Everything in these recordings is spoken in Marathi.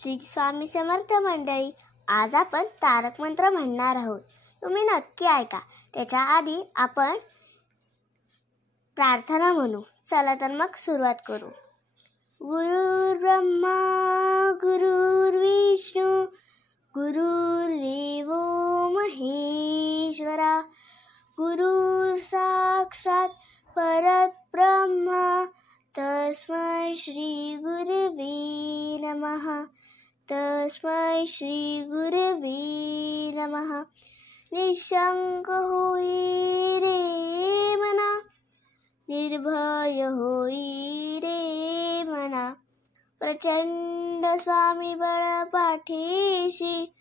श्री स्वामी समर्थ मंडळी, आज आपण तारक मंत्र म्हणणार आहोत. तुम्ही नक्की ऐका. त्याच्या आधी आपण प्रार्थना म्हणू. चला तर मग सुरुवात करू. गुरुर् ब्रह्मा गुरुर्विष्णू गुरुर्देवो महेश्वरा गुरुर् साक्षात परब्रह्मा तस्मै श्री गुरवे नमः. तस्मै श्री गुरवे नमः. निशंक होई रे मना, निर्भय होई रे मना. प्रचंड स्वामी बळ पाठीशी,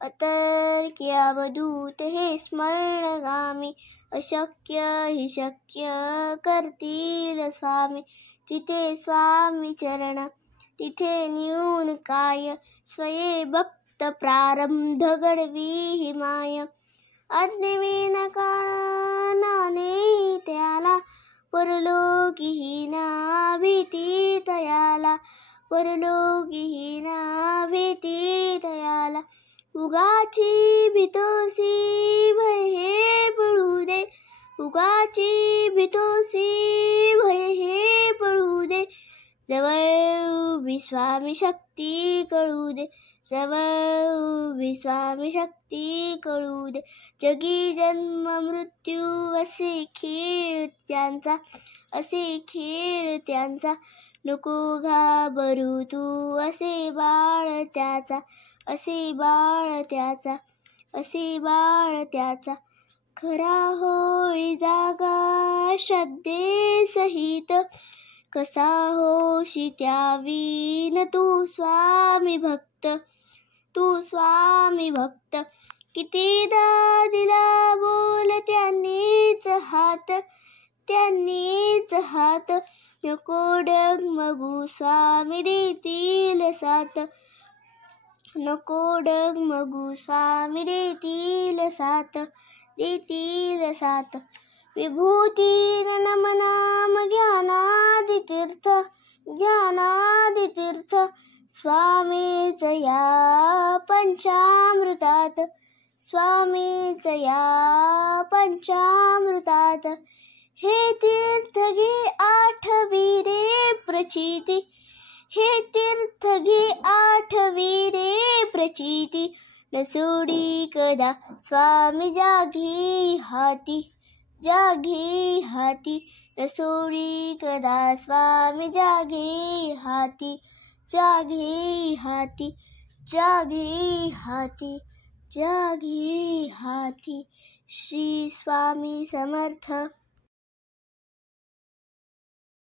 अतर्क्य अवधूत हे स्मरणगामी. अशक्य हि शक्य करतील स्वामी, जिथे स्वामी चरण तिथे न्यून काय. स्वये भक्त प्रारंभ घडवी हि माय. अज्ञविन कानाने त्याला, परलोकीही ना भीती तयाला. परलोकीही ना भीती तयाला. उगाची भीतोसी भय हे पळू दे. उगाची भीतोसी भय हे पळू दे. जवळ उभी स्वामी शक्ती कळू दे. जवळ उभी स्वामी शक्ती कळू दे. जगी जन्म मृत्यू असे खेळ त्यांचा, असे खेळ त्यांचा. नको घाबरू तू असे बाळ त्याचा, असे बाळ त्याचा, असे बाळ त्याचा. खरा होई जागा श्रद्धे सहित, कसा होशी त्यावीन तू स्वामी भक्त. तू स्वामी भक्त. कितीदा दिला बोल त्यांनीच हात, त्यांनीच हात. नको डगमगू स्वामी देतील साथ. नको डगमगू स्वामी देतील साथ, देतील साथ. विभूती नमनाम ज्ञानादितीर्थ, ज्ञानादितीर्थ. स्वामीच या पंचामृतात, स्वामीच या पंचामृतात. हे तीर्थ घे आठवी रे प्रचिती, हे तीर्थ घे आठवी रे प्रचिती. न सोडी कदा स्वामी जागी हाती, जागी हाती. न सोडी कदा स्वामी जागी हाती, जागी हाती, जागी हाती, जागी हाती. श्री स्वामी समर्थ.